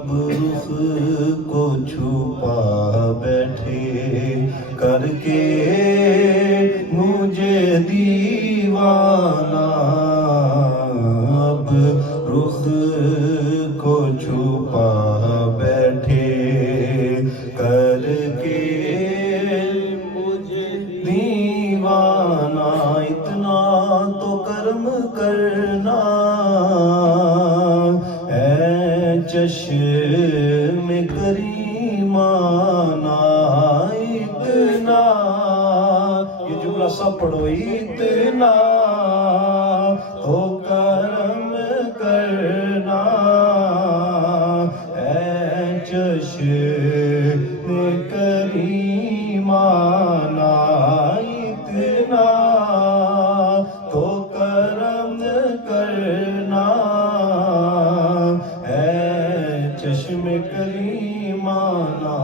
اب رخ کو چھپا بیٹھے کر کے مجھے دیوانہ، اب رخ کو چھپا بیٹھے کر کے مجھے دیوانہ، اتنا تو کرم کرنا اے چشم کریمانہ، اتنا، یہ جملہ سب پڑھو، اتنا تو کرم کرنا اے چشم کریمانہ، اتنا تو کرم کرنا اے چشم کریمانہ،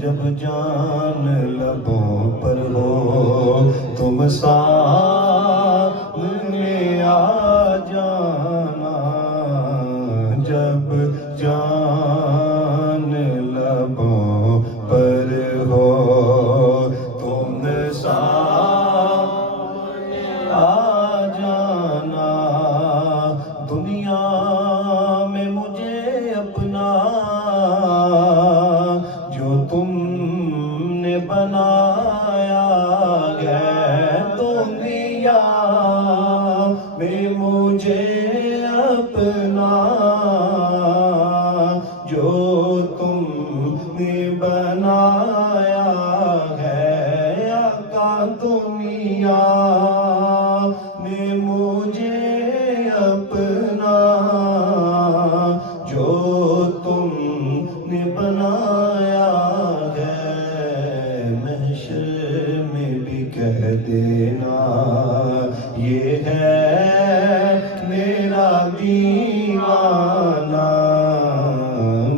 جب جان لبوں پر ہو تم سامنے آ جانا، جب جان لبوں پر ہو تم سامنے آ جانا، دنیا میں مجھے اپنا جو تم نے بنایا ہے، دنیا میں مجھے اپنا جو تم نے بنایا ہے، آقا دنیا میں مجھے اپنا جو تم نے بنایا ہے، محشر میں بھی کہہ دینا یہ ہے میرا دیوانہ،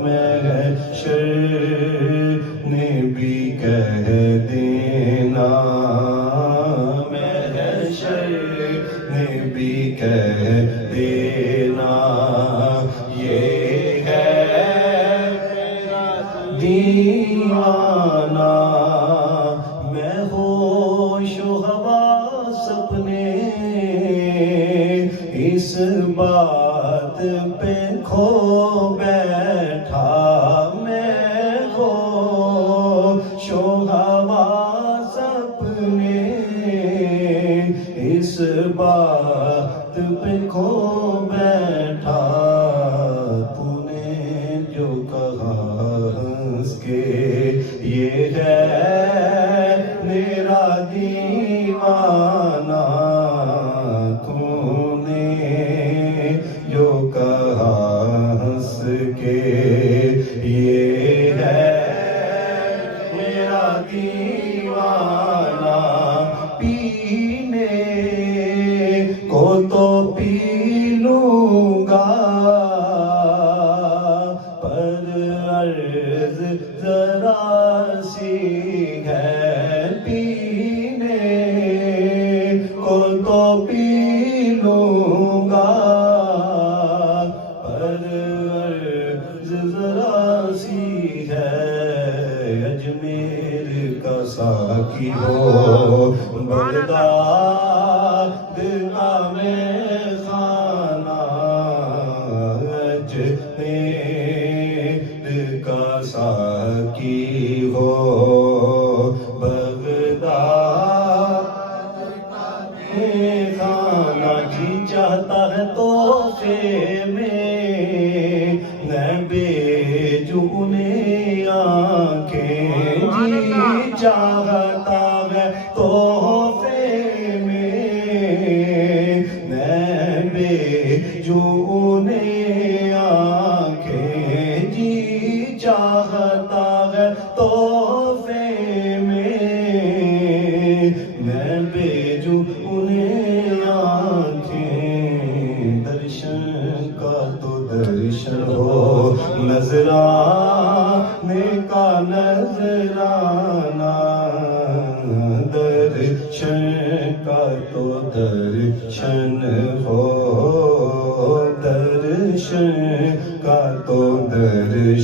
محشر میں بھی کہہ دینا، محشر میں بھی کہہ دینا یہ ہے میرا دیوانہ، میں ہوش و حواس اپنے اس بات پہ کھو بیٹھا، میں ہوش و حواس اپنے اس بات پہ کھو بیٹھا، تو نے جو کہا ہنس کے یہ ہے میرا دیوانہ، تو نے جو کہا ہنس کے یہ ہے میرا دیوانہ، پینے کو تو پی لوں گا پر عرض ذرا سی ہے، پینے کو تو پی لوں گا پر عرض ذرا سی ہے، اجمیر کا ساقی ہو بغداد کا میں خانہ، اجمیر کا ساقی ہو بغداد کا میں خانہ، جی چاہتا ہے تحفے میں میں بیچوں انہیں آنکھیں، جی چاہتا ہے تحفے میں میں بیچوں انہیں آنکھیں، جی چاہتا ہے تحفے میں میں بیچوں انہیں آنکھیں، درشن کا تو درشن ہو، نذرانے کا نذرانہ، درشن کا تو درشن ہو، درشن کا تو